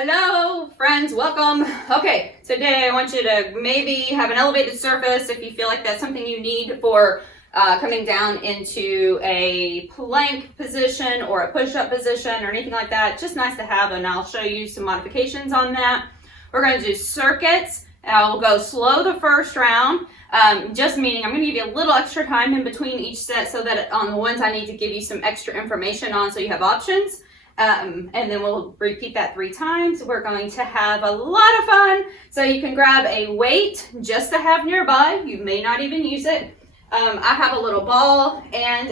Hello friends, welcome. Okay, today I want you to maybe have an elevated surface if you feel like that's something you need for coming down into a plank position or a push-up position or anything like that. Just nice to have, and I'll show you some modifications on that. We're going to do circuits. I'll go slow the first round, just meaning I'm going to give you a little extra time in between each set so that on the ones I need to give you some extra information on so you have options. And then we'll repeat that 3 times. We're going to have a lot of fun. So you can grab a weight just to have nearby. You may not even use it. I have a little ball and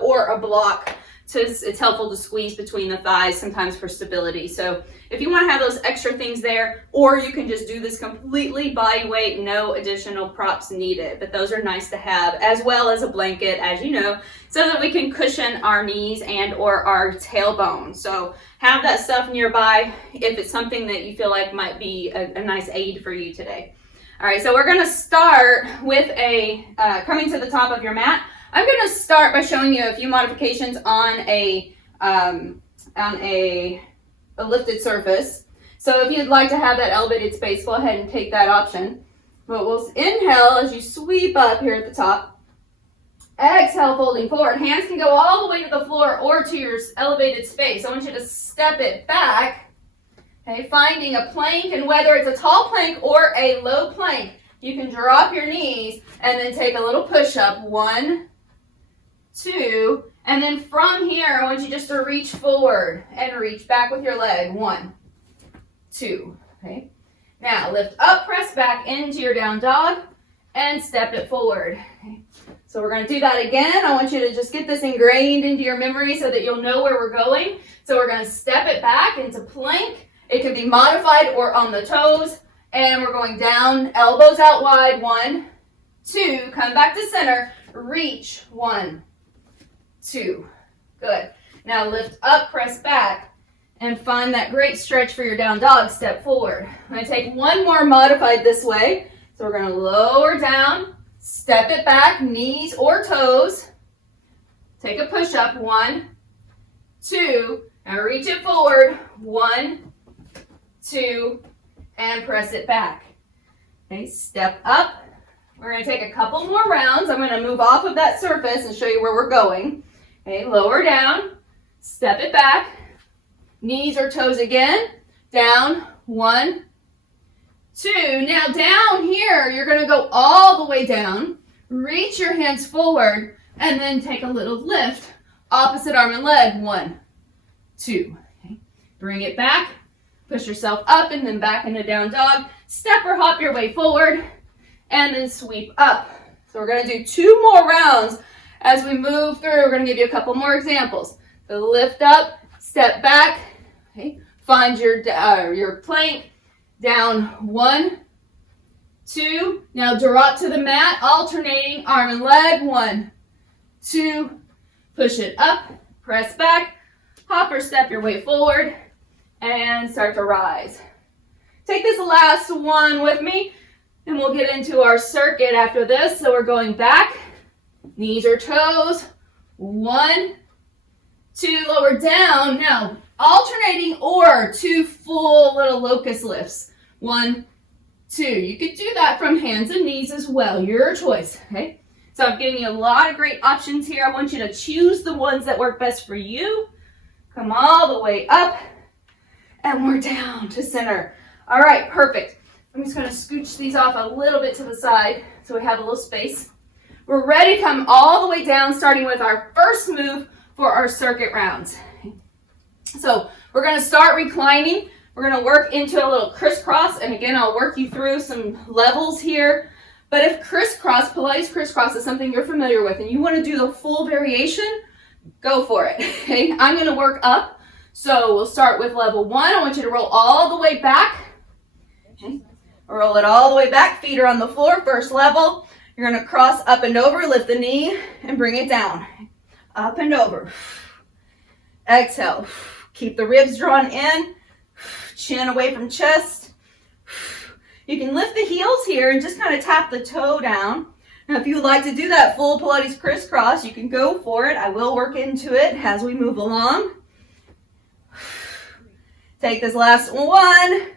or a block. It's helpful to squeeze between the thighs sometimes for stability. So if you want to have those extra things there, or you can just do this completely body weight, no additional props needed. But those are nice to have, as well as a blanket, as you know, so that we can cushion our knees and or our tailbone. So have that stuff nearby if it's something that you feel like might be a nice aid for you today. All right, so we're going to start with coming to the top of your mat. I'm going to start by showing you a few modifications on a lifted surface. So if you'd like to have that elevated space, go ahead and take that option. But we'll inhale as you sweep up here at the top. Exhale, folding forward. Hands can go all the way to the floor or to your elevated space. I want you to step it back. Okay, finding a plank, and whether it's a tall plank or a low plank, you can drop your knees and then take a little push-up. 1, 2, and then from here, I want you just to reach forward and reach back with your leg. 1, 2, okay? Now lift up, press back into your down dog, and step it forward. Okay? So we're going to do that again. I want you to just get this ingrained into your memory so that you'll know where we're going. So we're going to step it back into plank. It can be modified or on the toes. And we're going down, elbows out wide. 1, 2, come back to center, reach. 1, 2, good. Now lift up, press back, and find that great stretch for your down dog. Step forward. I'm going to take one more modified this way. So we're going to lower down, step it back, knees or toes. Take a push up. 1, 2, and reach it forward. 1, 2, and press it back. Okay, step up. We're going to take a couple more rounds. I'm going to move off of that surface and show you where we're going. Okay, lower down, step it back, knees or toes again, down. 1, 2. Now down here, you're going to go all the way down, reach your hands forward, and then take a little lift, opposite arm and leg. 1, 2. Okay. Bring it back, push yourself up and then back into down dog. Step or hop your way forward, and then sweep up. So we're going to do 2 more rounds. As we move through, we're going to give you a couple more examples. So lift up, step back, okay. Find your plank, down. 1, 2. Now drop to the mat, alternating arm and leg. 1, 2. Push it up, press back, hop or step your way forward, and start to rise. Take this last one with me, and we'll get into our circuit after this. So we're going back, knees or toes. 1, 2, lower down. Now alternating or 2 full little locust lifts. 1, 2. You could do that from hands and knees as well. Your choice. Okay. So I'm giving you a lot of great options here. I want you to choose the ones that work best for you. Come all the way up, and we're down to center. All right, perfect. I'm just going to scooch these off a little bit to the side so we have a little space. We're ready to come all the way down, starting with our first move for our circuit rounds. So we're going to start reclining. We're going to work into a little crisscross, and again, I'll work you through some levels here. But if crisscross, Pilates crisscross is something you're familiar with and you want to do the full variation, go for it. Okay, I'm going to work up. So we'll start with level 1. I want you to roll all the way back. Okay. Roll it all the way back. Feet are on the floor. First level. You're going to cross up and over. Lift the knee and bring it down. Up and over. Exhale. Keep the ribs drawn in. Chin away from chest. You can lift the heels here and just kind of tap the toe down. Now, if you would like to do that full Pilates crisscross, you can go for it. I will work into it as we move along. Take this last one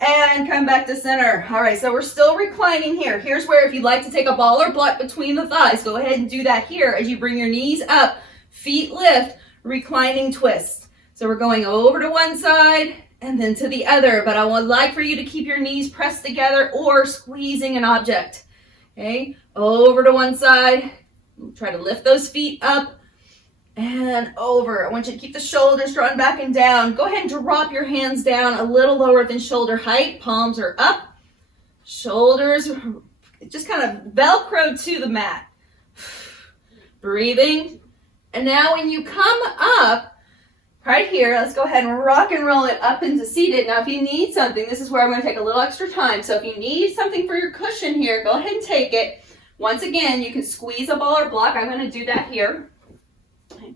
and come back to center. All right, so we're still reclining here. Here's where if you'd like to take a ball or block between the thighs, go ahead and do that here as you bring your knees up, feet lift, reclining twist. So we're going over to one side and then to the other, but I would like for you to keep your knees pressed together or squeezing an object. Okay, over to one side, try to lift those feet up and over. I want you to keep the shoulders drawn back and down. Go ahead and drop your hands down a little lower than shoulder height. Palms are up, shoulders just kind of Velcro to the mat. Breathing. And now when you come up, right here, let's go ahead and rock and roll it up into seated. Now if you need something, this is where I'm going to take a little extra time. So if you need something for your cushion here, go ahead and take it. Once again, you can squeeze a ball or block. I'm going to do that here. Okay.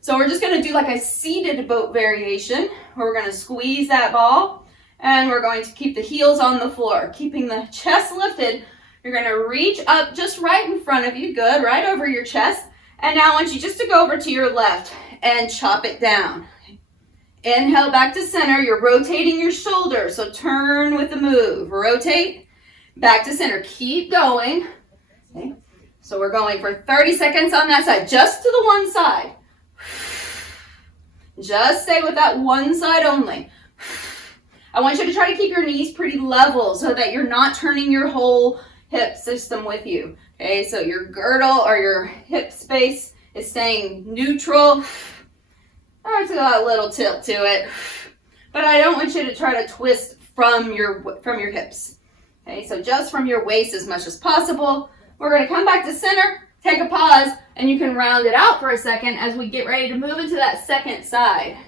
So we're just going to do like a seated boat variation where we're going to squeeze that ball and we're going to keep the heels on the floor, keeping the chest lifted. You're going to reach up just right in front of you. Good, right over your chest. And now I want you just to go over to your left and chop it down. Inhale back to center. You're rotating your shoulders. So turn with the move. Rotate back to center. Keep going. Okay. So we're going for 30 seconds on that side, just to the one side. Just stay with that one side only. I want you to try to keep your knees pretty level so that you're not turning your whole hip system with you. Okay, so your girdle or your hip space is staying neutral. It's got a little tilt to it, but I don't want you to try to twist from your hips. Okay, so just from your waist as much as possible. We're going to come back to center, take a pause, and you can round it out for a second as we get ready to move into that second side.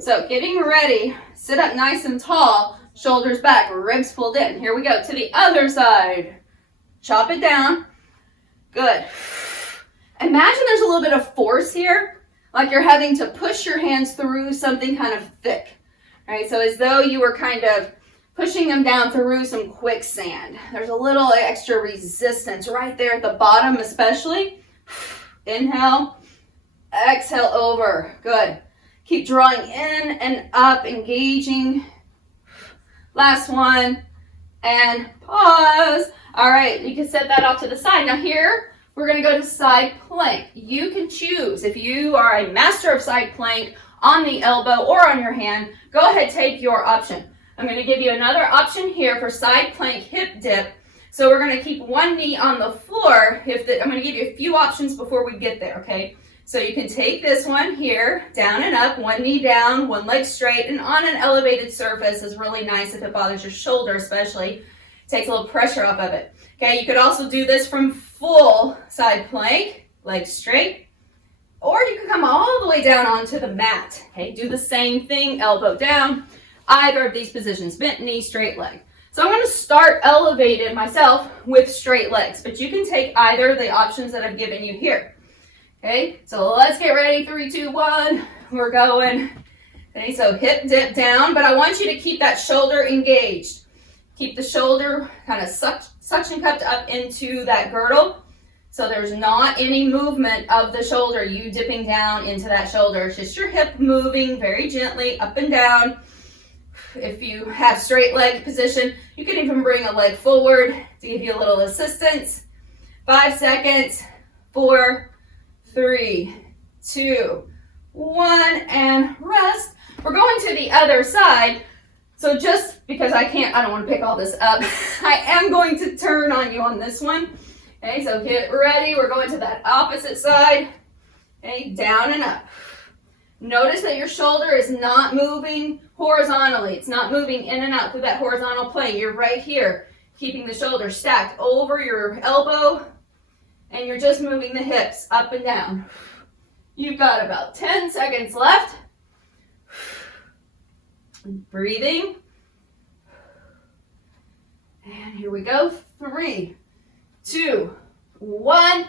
So getting ready, sit up nice and tall, shoulders back, ribs pulled in. Here we go to the other side. Chop it down. Good. Imagine there's a little bit of force here, like you're having to push your hands through something kind of thick. Right? So as though you were kind of pushing them down through some quicksand. There's a little extra resistance right there at the bottom especially. Inhale, exhale over. Good. Keep drawing in and up, engaging. Last one, and pause. All right, you can set that off to the side. Now here, we're gonna go to side plank. You can choose. If you are a master of side plank on the elbow or on your hand, go ahead, take your option. I'm going to give you another option here for side plank hip dip. So we're going to keep one knee on the floor. I'm going to give you a few options before we get there, okay? So you can take this one here, down and up, one knee down, one leg straight, and on an elevated surface is really nice if it bothers your shoulder especially. Takes a little pressure off of it. Okay, you could also do this from full side plank, legs straight, or you could come all the way down onto the mat. Okay, do the same thing, elbow down. Either of these positions, bent knee, straight leg. So I'm going to start elevated myself with straight legs, but you can take either of the options that I've given you here. Okay, so let's get ready. 3, 2, 1. We're going. Okay, so hip dip down, but I want you to keep that shoulder engaged. Keep the shoulder kind of suction cupped up into that girdle. So there's not any movement of the shoulder, you dipping down into that shoulder. It's just your hip moving very gently up and down. If you have straight leg position, you can even bring a leg forward to give you a little assistance. 5 seconds. 4, 3, 2, 1, and rest. We're going to the other side. So just because I don't want to pick all this up, I am going to turn on you on this one. Okay, so get ready. We're going to that opposite side. Okay, down and up. Notice that your shoulder is not moving horizontally. It's not moving in and out through that horizontal plane. You're right here, keeping the shoulder stacked over your elbow, and you're just moving the hips up and down. You've got about 10 seconds left. Breathing. And here we go. 3, 2, 1.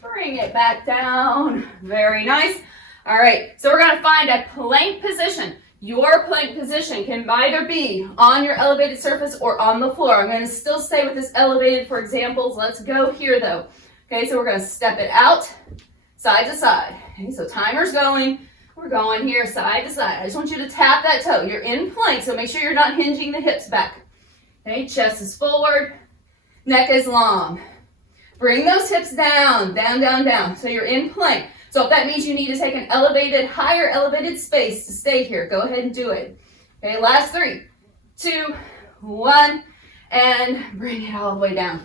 Bring it back down. Very nice. All right, so we're going to find a plank position. Your plank position can either be on your elevated surface or on the floor. I'm going to still stay with this elevated for examples. Let's go here though. Okay, so we're going to step it out, side to side. Okay, so timer's going. We're going here side to side. I just want you to tap that toe. You're in plank, so make sure you're not hinging the hips back. Okay, chest is forward, neck is long. Bring those hips down, down, down, down. So you're in plank. So if that means you need to take an elevated, higher elevated space to stay here, go ahead and do it. Okay, last 3, 2, 1, and bring it all the way down.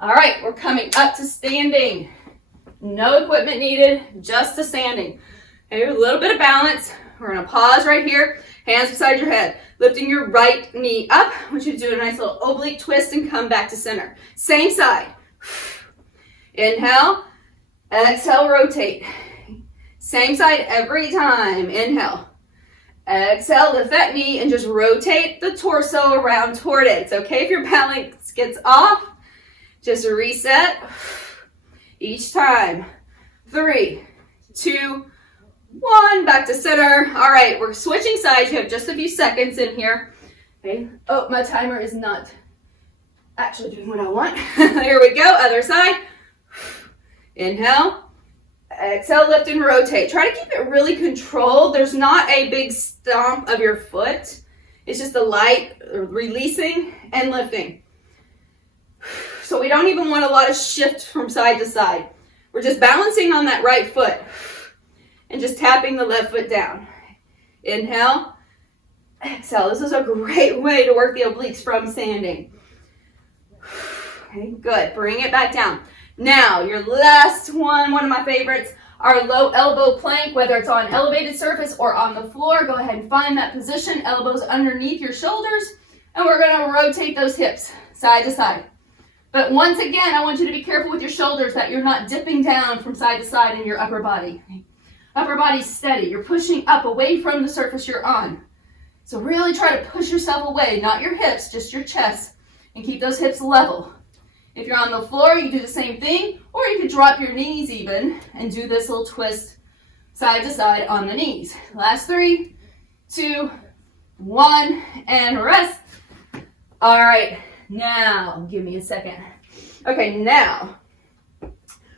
All right, we're coming up to standing. No equipment needed, just to standing. Okay, a little bit of balance. We're gonna pause right here, hands beside your head. Lifting your right knee up. I want you to do a nice little oblique twist and come back to center. Same side. Inhale, exhale, rotate. Same side every time. Inhale, exhale, lift that knee and just rotate the torso around toward it. It's okay if your balance gets off. Just reset each time. 3, 2, 1, back to center. All right, we're switching sides. You have just a few seconds in here. Okay. Oh, my timer is not actually doing what I want. Here we go, other side. Inhale, exhale, lift and rotate. Try to keep it really controlled. There's not a big stomp of your foot. It's just a light releasing and lifting. So we don't even want a lot of shift from side to side. We're just balancing on that right foot and just tapping the left foot down. Inhale, exhale. This is a great way to work the obliques from standing. Okay, good. Bring it back down. Now, your last one of my favorites, our low elbow plank, whether it's on elevated surface or on the floor. Go ahead and find that position, elbows underneath your shoulders, and we're gonna rotate those hips side to side. But once again, I want you to be careful with your shoulders that you're not dipping down from side to side in your upper body. Upper body's steady. You're pushing up away from the surface you're on. So really try to push yourself away, not your hips, just your chest, and keep those hips level. If you're on the floor, you do the same thing, or you could drop your knees even and do this little twist side to side on the knees. Last 3, 2, 1, and rest. All right, now, give me a second. Okay, now,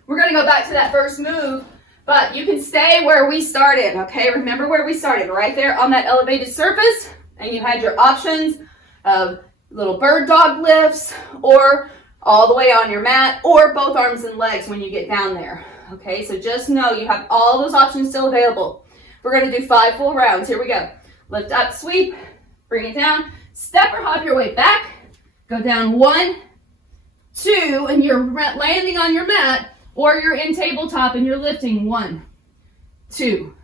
we're gonna go back to that first move, but you can stay where we started, okay? Remember where we started, right there on that elevated surface, and you had your options of little bird dog lifts, or all the way on your mat, or both arms and legs when you get down there. Okay, so just know you have all those options still available. We're gonna do 5 full rounds. Here we go. Lift up, sweep, bring it down, step or hop your way back, go down 1, 2, and you're landing on your mat, or you're in tabletop and you're lifting 1, 2.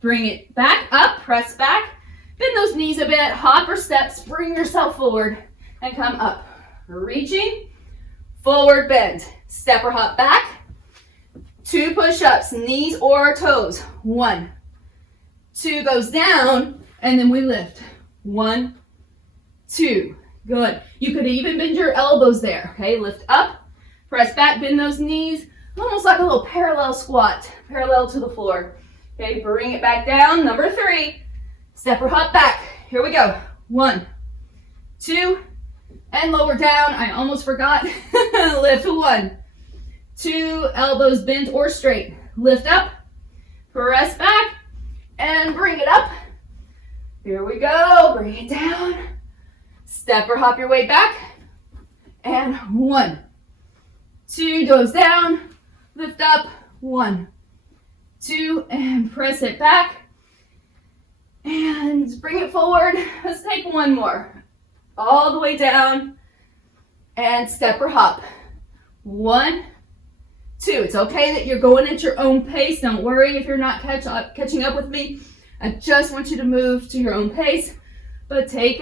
Bring it back up, press back, bend those knees a bit, hop or step, spring yourself forward, and come up. Reaching, forward bend, step or hop back, 2 push-ups, knees or toes, 1, 2 goes down, and then we lift, 1, 2, good. You could even bend your elbows there, okay? Lift up, press back, bend those knees, almost like a little parallel squat, parallel to the floor. Okay, bring it back down, number 3, step or hop back, here we go, 1, 2, and lower down. I almost forgot. Lift 1, 2, elbows bent or straight. Lift up, press back, and bring it up. Here we go. Bring it down. Step or hop your way back. And 1, 2, goes down. Lift up, 1, 2, and press it back. And bring it forward. Let's take one more. All the way down, and step or hop. 1, 2. It's okay that you're going at your own pace. Don't worry if you're not catching up with me. I just want you to move to your own pace, but take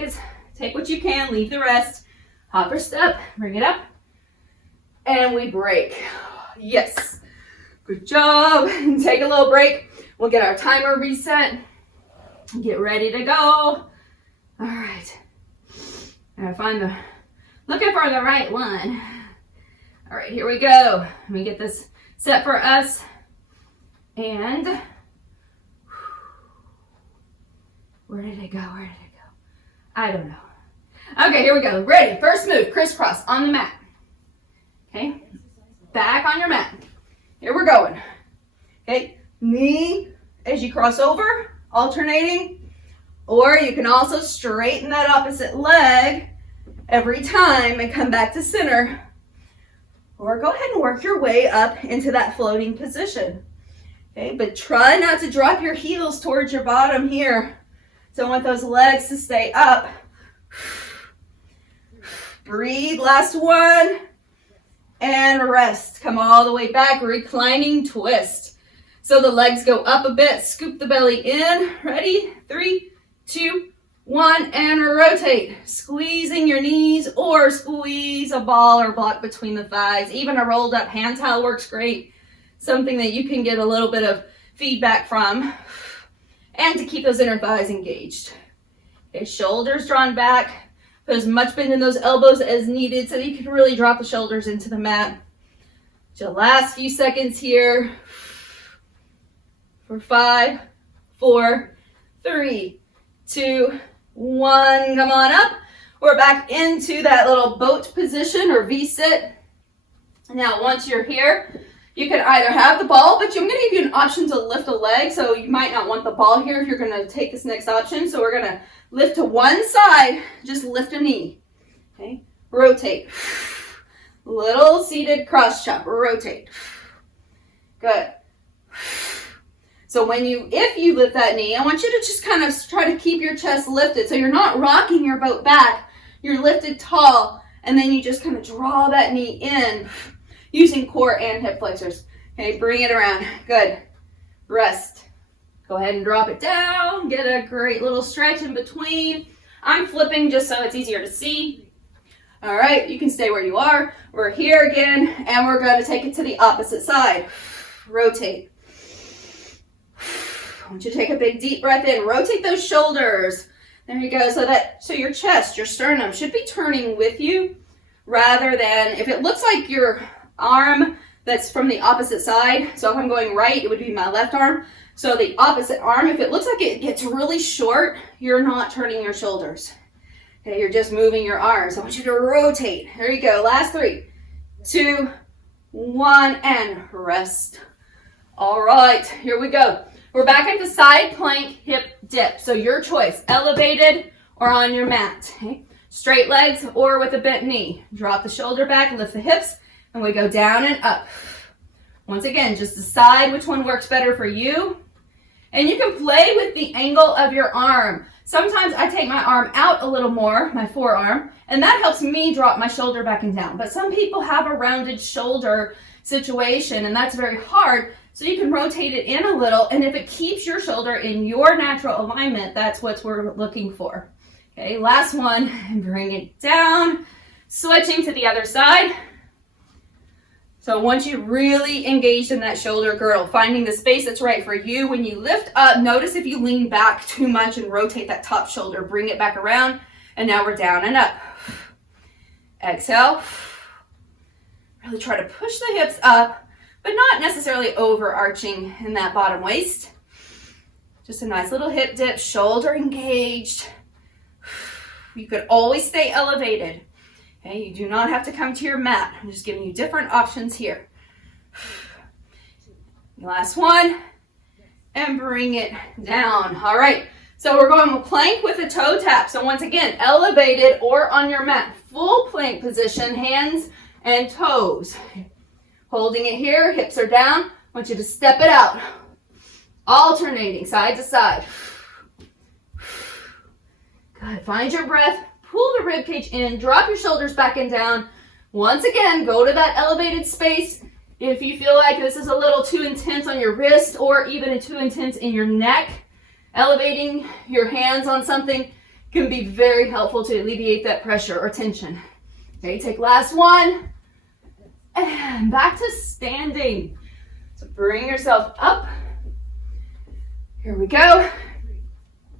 what you can, leave the rest. Hop or step, bring it up, and we break. Yes, good job. Take a little break. We'll get our timer reset. Get ready to go. All right. I looking for the right one. All right, here we go. Let me get this set for us. And where did it go? I don't know. Okay, here we go. Ready, first move, crisscross on the mat. Okay, back on your mat. Here we're going. Okay, knee as you cross over, alternating, or you can also straighten that opposite leg every time and come back to center. Or go ahead and work your way up into that floating position. Okay, but try not to drop your heels towards your bottom here. So I want those legs to stay up. Breathe, last one. And rest. Come all the way back, reclining twist. So the legs go up a bit, scoop the belly in. Ready? 3, 2, 1, and rotate. Squeezing your knees or squeeze a ball or block between the thighs. Even a rolled up hand towel works great. Something that you can get a little bit of feedback from. And to keep those inner thighs engaged. Okay, shoulders drawn back. Put as much bend in those elbows as needed so that you can really drop the shoulders into the mat. Your last few seconds here. For 5, 4, 3, 2, 1. Come on up. We're back into that little boat position or V-sit. Now, once you're here, you can either have the ball, but I'm going to give you an option to lift a leg. So you might not want the ball here if you're going to take this next option. So we're going to lift to one side, just lift a knee. Okay, rotate. Little seated cross chop, rotate. Good. So if you lift that knee, I want you to just kind of try to keep your chest lifted. So you're not rocking your boat back, you're lifted tall, and then you just kind of draw that knee in using core and hip flexors. Okay, bring it around. Good. Rest. Go ahead and drop it down. Get a great little stretch in between. I'm flipping just so it's easier to see. All right, you can stay where you are. We're here again, and we're going to take it to the opposite side. Rotate. I want you to take a big deep breath in. Rotate those shoulders. There you go. So your chest, your sternum should be turning with you rather than, if it looks like your arm that's from the opposite side. So if I'm going right, it would be my left arm. So the opposite arm, if it looks like it gets really short, you're not turning your shoulders. Okay, you're just moving your arms. I want you to rotate. There you go. Last 3, 2, 1, and rest. All right, here we go. We're back at the side plank hip dip. So your choice, elevated or on your mat. Okay? Straight legs or with a bent knee. Drop the shoulder back, lift the hips, and we go down and up. Once again, just decide which one works better for you. And you can play with the angle of your arm. Sometimes I take my arm out a little more, my forearm, and that helps me drop my shoulder back and down. But some people have a rounded shoulder situation, and that's very hard. So you can rotate it in a little, and if it keeps your shoulder in your natural alignment, that's what we're looking for. Okay, last one, and bring it down. Switching to the other side. So once you're really engaged in that shoulder girdle, finding the space that's right for you, when you lift up, notice if you lean back too much and rotate that top shoulder, bring it back around, and now we're down and up. Exhale. Really try to push the hips up, but not necessarily overarching in that bottom waist. Just a nice little hip dip, shoulder engaged. You could always stay elevated. Okay, you do not have to come to your mat. I'm just giving you different options here. Last one, and bring it down. All right, so we're going with plank with a toe tap. So once again, elevated or on your mat. Full plank position, hands and toes. Holding it here, hips are down. I want you to step it out. Alternating side to side. Good, find your breath. Pull the rib cage in, drop your shoulders back and down. Once again, go to that elevated space. If you feel like this is a little too intense on your wrist or even too intense in your neck, elevating your hands on something can be very helpful to alleviate that pressure or tension. Okay, take last one. And back to standing. So bring yourself up. Here we go.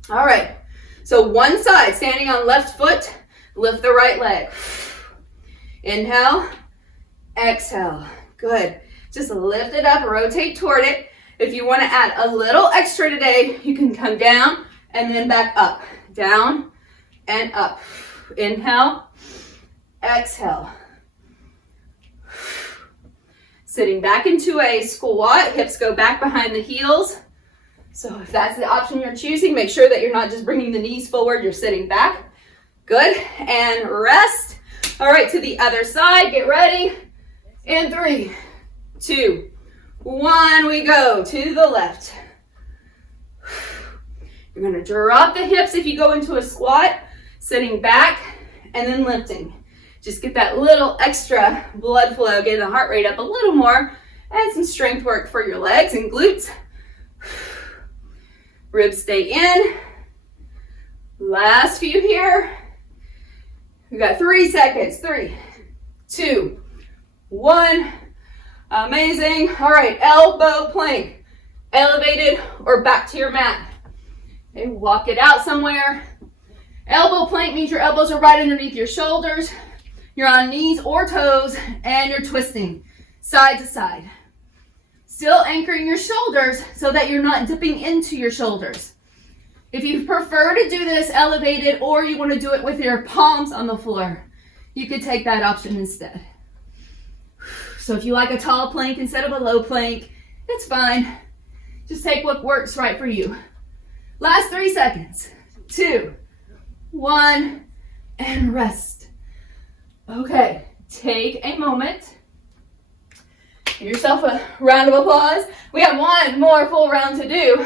All right. So one side, standing on left foot, lift the right leg. Inhale, exhale. Good. Just lift it up, rotate toward it. If you want to add a little extra today, you can come down and then back up. Down and up. Inhale, exhale. Sitting back into a squat, hips go back behind the heels. So if that's the option you're choosing, make sure that you're not just bringing the knees forward, you're sitting back. Good, and rest. All right, to the other side, get ready. In 3, 2, 1, we go to the left. You're gonna drop the hips if you go into a squat, sitting back, and then lifting. Just get that little extra blood flow, get the heart rate up a little more, and some strength work for your legs and glutes. Ribs stay in. Last few here. We got 3 seconds. 3, 2, 1. Amazing. All right, elbow plank. Elevated or back to your mat. Okay, walk it out somewhere. Elbow plank means your elbows are right underneath your shoulders. You're on knees or toes, and you're twisting side to side. Still anchoring your shoulders so that you're not dipping into your shoulders. If you prefer to do this elevated or you want to do it with your palms on the floor, you could take that option instead. So if you like a tall plank instead of a low plank, it's fine. Just take what works right for you. Last 3 seconds. 2, 1, and rest. Okay, take a moment. Give yourself a round of applause. We have one more full round to do.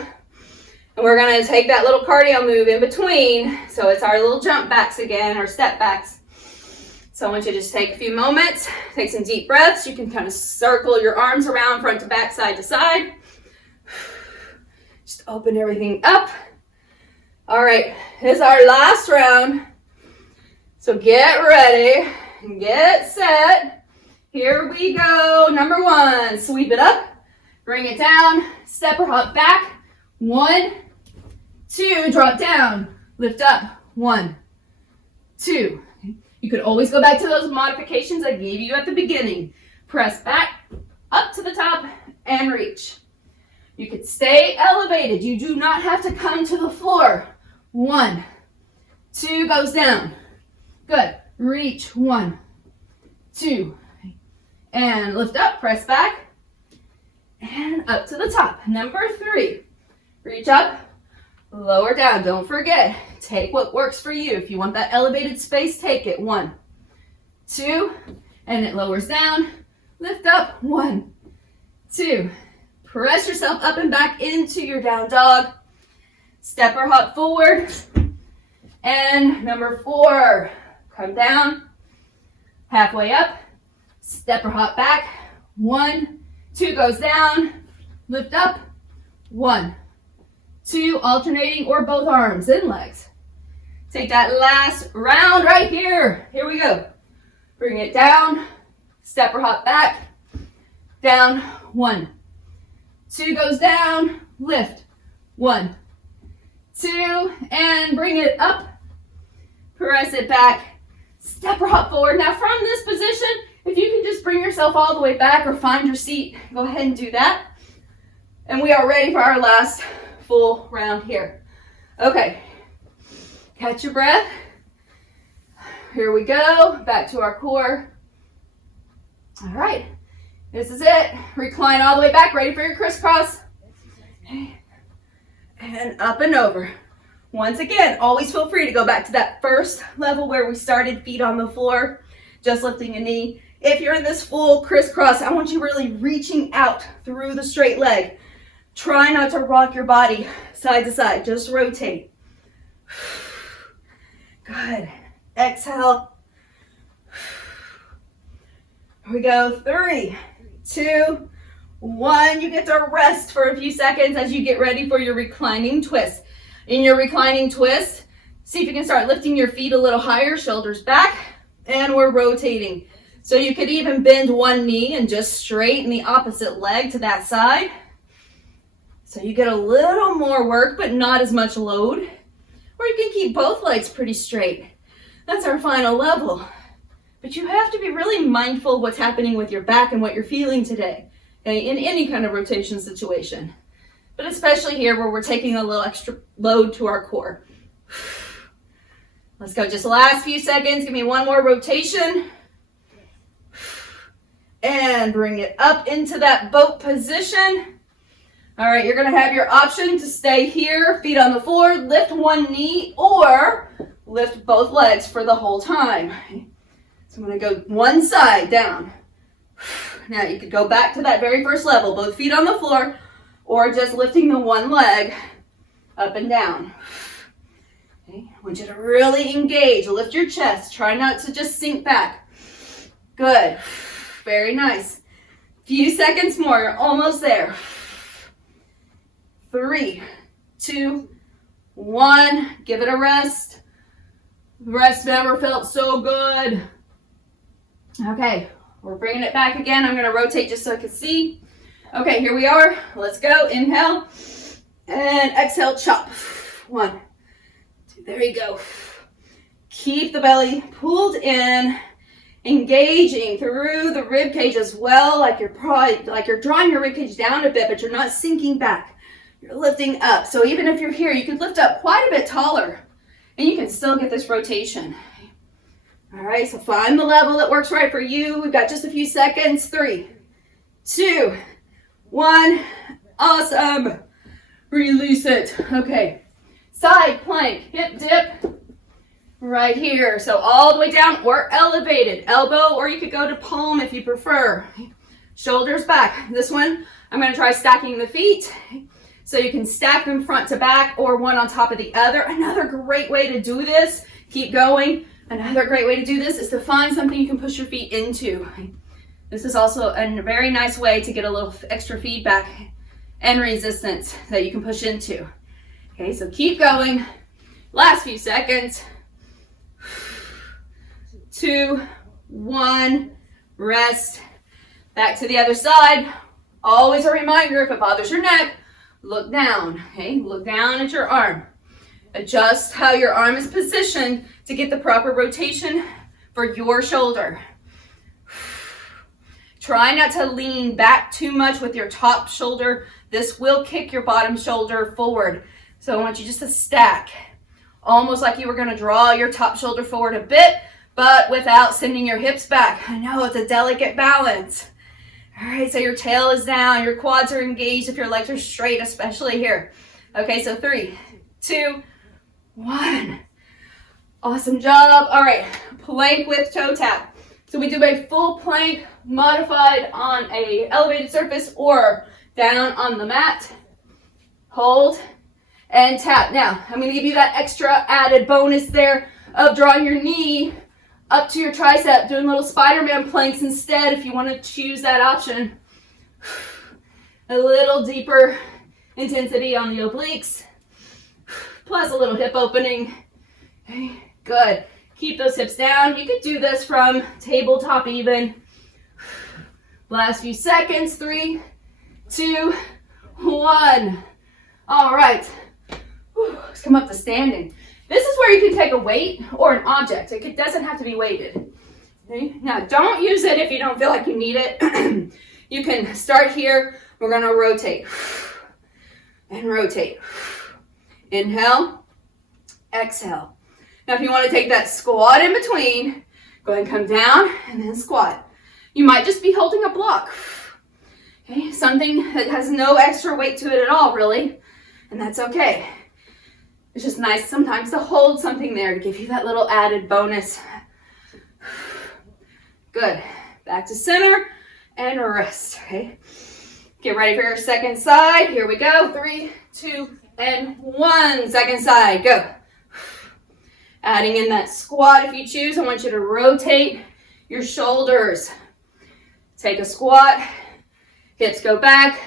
And we're gonna take that little cardio move in between. So it's our little jump backs again, or step backs. So I want you to just take a few moments, take some deep breaths. You can kind of circle your arms around front to back, side to side. Just open everything up. All right, this is our last round. So get ready, get set. Here we go. Number 1, sweep it up, bring it down, step or hop back. 1, 2, drop down, lift up. 1, 2. You could always go back to those modifications I gave you at the beginning. Press back, up to the top, and reach. You could stay elevated. You do not have to come to the floor. 1, 2, goes down. Good. Reach. 1, 2, and lift up, press back, and up to the top. Number 3, reach up, lower down. Don't forget, take what works for you. If you want that elevated space, take it. 1, 2, and it lowers down. Lift up. 1, 2. Press yourself up and back into your down dog. Step or hop forward. And number 4, come down, halfway up, step or hop back. 1, 2, goes down, lift up. 1, 2, alternating or both arms and legs. Take that last round right here. Here we go. Bring it down, step or hop back, down. 1, 2, goes down, lift. 1, 2, and bring it up. Press it back, step or hop forward. Now from this position, if you can just bring yourself all the way back or find your seat, go ahead and do that. And we are ready for our last full round here. Okay, catch your breath. Here we go, back to our core. All right, this is it. Recline all the way back, ready for your crisscross. Okay. And up and over. Once again, always feel free to go back to that first level where we started, feet on the floor, just lifting a knee. If you're in this full crisscross, I want you really reaching out through the straight leg. Try not to rock your body side to side, just rotate. Good. Exhale. Here we go. 3, 2, 1. You get to rest for a few seconds as you get ready for your reclining twist. In your reclining twist, see if you can start lifting your feet a little higher, shoulders back, and we're rotating. So you could even bend one knee and just straighten the opposite leg to that side. So you get a little more work, but not as much load. Or you can keep both legs pretty straight. That's our final level. But you have to be really mindful of what's happening with your back and what you're feeling today, okay, in any kind of rotation situation. But especially here where we're taking a little extra load to our core. Let's go, just last few seconds. Give me one more rotation. And bring it up into that boat position. All right, you're gonna have your option to stay here, feet on the floor, lift one knee, or lift both legs for the whole time. So I'm gonna go one side down. Now you could go back to that very first level, both feet on the floor, or just lifting the one leg up and down. Okay. I want you to really engage, lift your chest, try not to just sink back. Good, very nice. Few seconds more, you're almost there. 3, 2, 1, give it a rest. Rest never felt so good. Okay, we're bringing it back again. I'm gonna rotate just so I can see. Okay, here we are. Let's go. Inhale and exhale, chop. 1, 2, there you go. Keep the belly pulled in, engaging through the rib cage as well, like you're drawing your rib cage down a bit, but you're not sinking back. You're lifting up. So even if you're here, you could lift up quite a bit taller, and you can still get this rotation. All right, so find the level that works right for you. We've got just a few seconds. 3, 2, 1. Awesome. Release it. Okay. Side plank, hip dip right here. So all the way down or elevated. Elbow, or you could go to palm if you prefer. Shoulders back. This one, I'm going to try stacking the feet. So you can stack them front to back or one on top of the other. Another great way to do this, keep going. Another great way to do this is to find something you can push your feet into. This is also a very nice way to get a little extra feedback and resistance that you can push into. Okay, so keep going. Last few seconds. 2, 1, rest. Back to the other side. Always a reminder, if it bothers your neck, look down, okay? Look down at your arm. Adjust how your arm is positioned to get the proper rotation for your shoulder. Try not to lean back too much with your top shoulder. This will kick your bottom shoulder forward. So I want you just to stack, almost like you were gonna draw your top shoulder forward a bit, but without sending your hips back. I know it's a delicate balance. All right, so your tail is down, your quads are engaged if your legs are straight, especially here. Okay, so 3, 2, 1. Awesome job. All right, plank with toe tap. So we do a full plank modified on a elevated surface or down on the mat. Hold and tap. Now, I'm going to give you that extra added bonus there of drawing your knee up to your tricep, doing little Spider-Man planks instead if you want to choose that option. A little deeper intensity on the obliques, plus a little hip opening. Okay, good. Keep those hips down. You could do this from tabletop even. Last few seconds. 3, 2, 1. All right. Let's come up to standing. This is where you can take a weight or an object. It doesn't have to be weighted. Okay? Now, don't use it if you don't feel like you need it. You can start here. We're going to rotate and rotate. Inhale, exhale. Now, if you want to take that squat in between, go ahead and come down and then squat. You might just be holding a block. Okay? Something that has no extra weight to it at all, really, and that's okay. It's just nice sometimes to hold something there to give you that little added bonus. Good. Back to center and rest. Okay. Get ready for your second side. Here we go. 3, 2, and 1. Second side. Go. Adding in that squat if you choose. I want you to rotate your shoulders. Take a squat. Hips go back.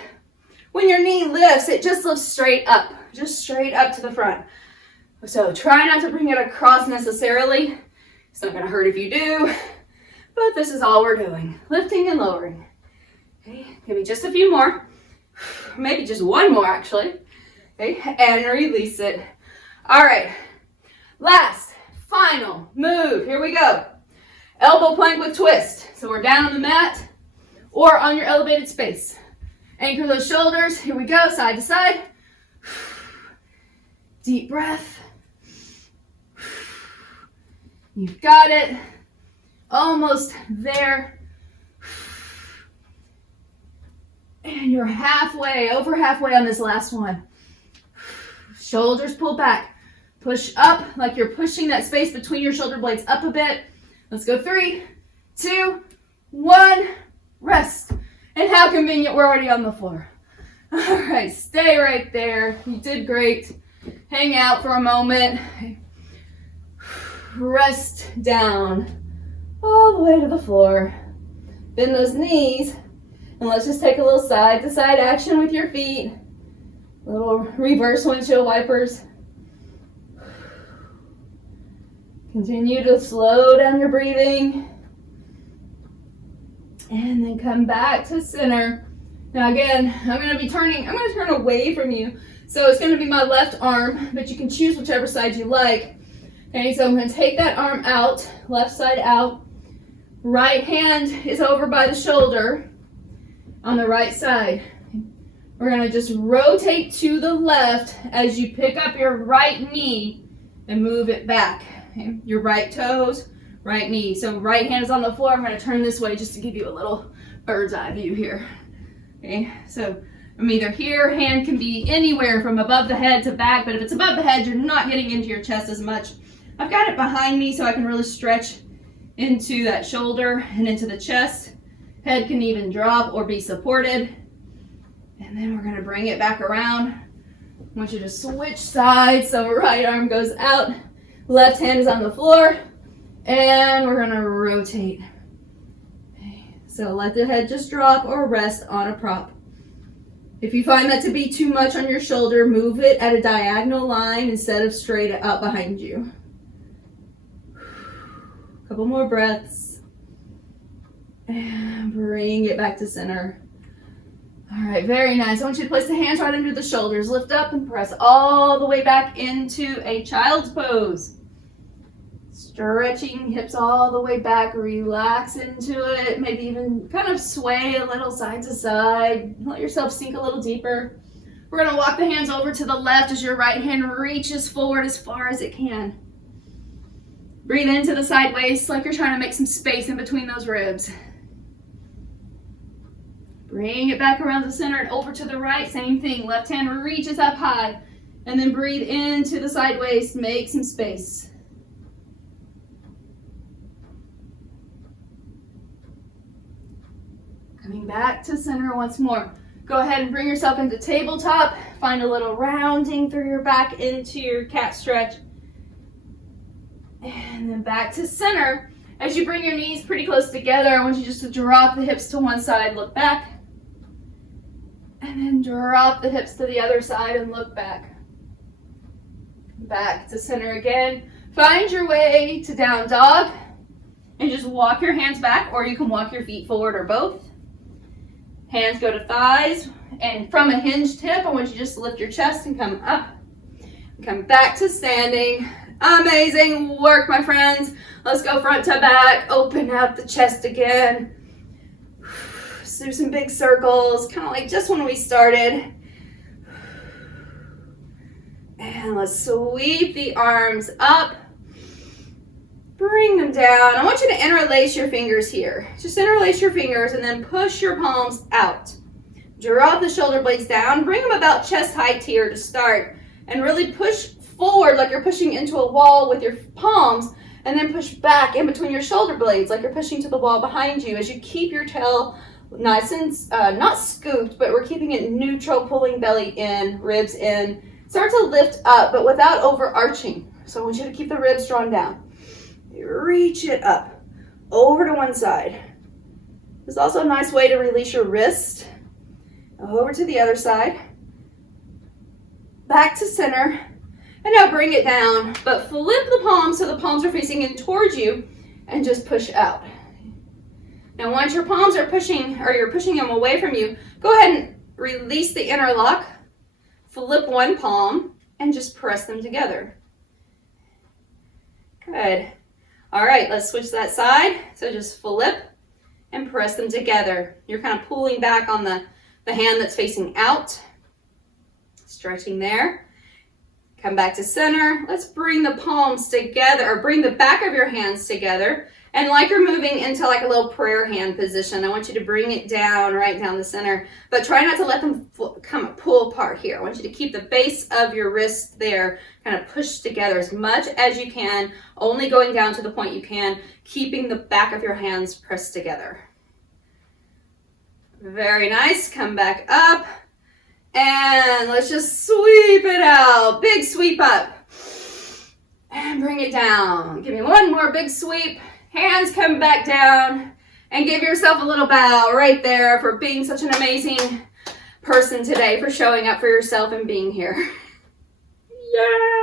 When your knee lifts, it just lifts straight up. Just straight up to the front. So try not to bring it across necessarily. It's not going to hurt if you do. But this is all we're doing. Lifting and lowering. Okay, maybe just a few more. Maybe just one more, actually. Okay, and release it. All right. Last, final move. Here we go. Elbow plank with twist. So we're down on the mat or on your elevated space. Anchor those shoulders. Here we go, side to side. Deep breath. You've got it. Almost there. And you're halfway, over halfway on this last one. Shoulders pull back. Push up like you're pushing that space between your shoulder blades up a bit. Let's go 3, 2, 1. Rest. And how convenient, we're already on the floor. All right, stay right there. You did great. Hang out for a moment. Rest down all the way to the floor. Bend those knees. And let's just take a little side-to-side action with your feet. Little reverse windshield wipers. Continue to slow down your breathing. And then come back to center. Now again, I'm going to turn away from you. So it's going to be my left arm, but you can choose whichever side you like. Okay, so I'm going to take that arm out, left side out. Right hand is over by the shoulder on the right side. We're going to just rotate to the left as you pick up your right knee and move it back. Okay? Your right toes, right knee. So right hand is on the floor. I'm going to turn this way just to give you a little bird's eye view here. Okay, so I'm either here, hand can be anywhere from above the head to back, but if it's above the head, you're not getting into your chest as much. I've got it behind me so I can really stretch into that shoulder and into the chest. Head can even drop or be supported. And then we're gonna bring it back around. I want you to switch sides. So right arm goes out, left hand is on the floor, and we're gonna rotate. Okay. So let the head just drop or rest on a prop. If you find that to be too much on your shoulder, move it at a diagonal line instead of straight out behind you. Couple more breaths. And bring it back to center. All right, very nice. I want you to place the hands right under the shoulders. Lift up and press all the way back into a child's pose. Stretching hips all the way back. Relax into it. Maybe even kind of sway a little side to side. Let yourself sink a little deeper. We're going to walk the hands over to the left as your right hand reaches forward as far as it can. Breathe into the side waist like you're trying to make some space in between those ribs. Bring it back around the center and over to the right. Same thing. Left hand reaches up high. And then breathe into the side waist. Make some space. Coming back to center once more. Go ahead and bring yourself into tabletop. Find a little rounding through your back into your cat stretch. And then back to center. As you bring your knees pretty close together, I want you just to drop the hips to one side, look back. And then drop the hips to the other side and look back. Back to center again. Find your way to down dog. And just walk your hands back, or you can walk your feet forward or both. Hands go to thighs. And from a hinged hip, I want you just to lift your chest and come up. Come back to standing. Amazing work, my friends. Let's go front to back. Open up the chest again. Do some big circles, kind of like just when we started. And let's sweep the arms up. Bring them down. I want you to interlace your fingers here. Just interlace your fingers and then push your palms out. Drop the shoulder blades down. Bring them about chest height here to start. And really push forward like you're pushing into a wall with your palms. And then push back in between your shoulder blades like you're pushing to the wall behind you as you keep your tail nice and not scooped, but we're keeping it neutral, pulling belly in, ribs in. Start to lift up, but without overarching. So I want you to keep the ribs drawn down. Reach it up, over to one side. There's also a nice way to release your wrist. Over to the other side. Back to center. And now bring it down, but flip the palms so the palms are facing in towards you and just push out. Now once your palms are pushing, or you're pushing them away from you, go ahead and release the interlock, flip one palm, and just press them together. Good. All right, let's switch that side. So just flip and press them together. You're kind of pulling back on the hand that's facing out. Stretching there. Come back to center. Let's bring the palms together, or bring the back of your hands together And like you're moving into like a little prayer hand position, I want you to bring it down, right down the center, but try not to let them pull apart here. I want you to keep the base of your wrist there, kind of pushed together as much as you can, only going down to the point you can, keeping the back of your hands pressed together. Very nice. Come back up. And let's just sweep it out. Big sweep up. And bring it down. Give me one more big sweep. Hands come back down. And give yourself a little bow right there for being such an amazing person today, for showing up for yourself and being here. Yay!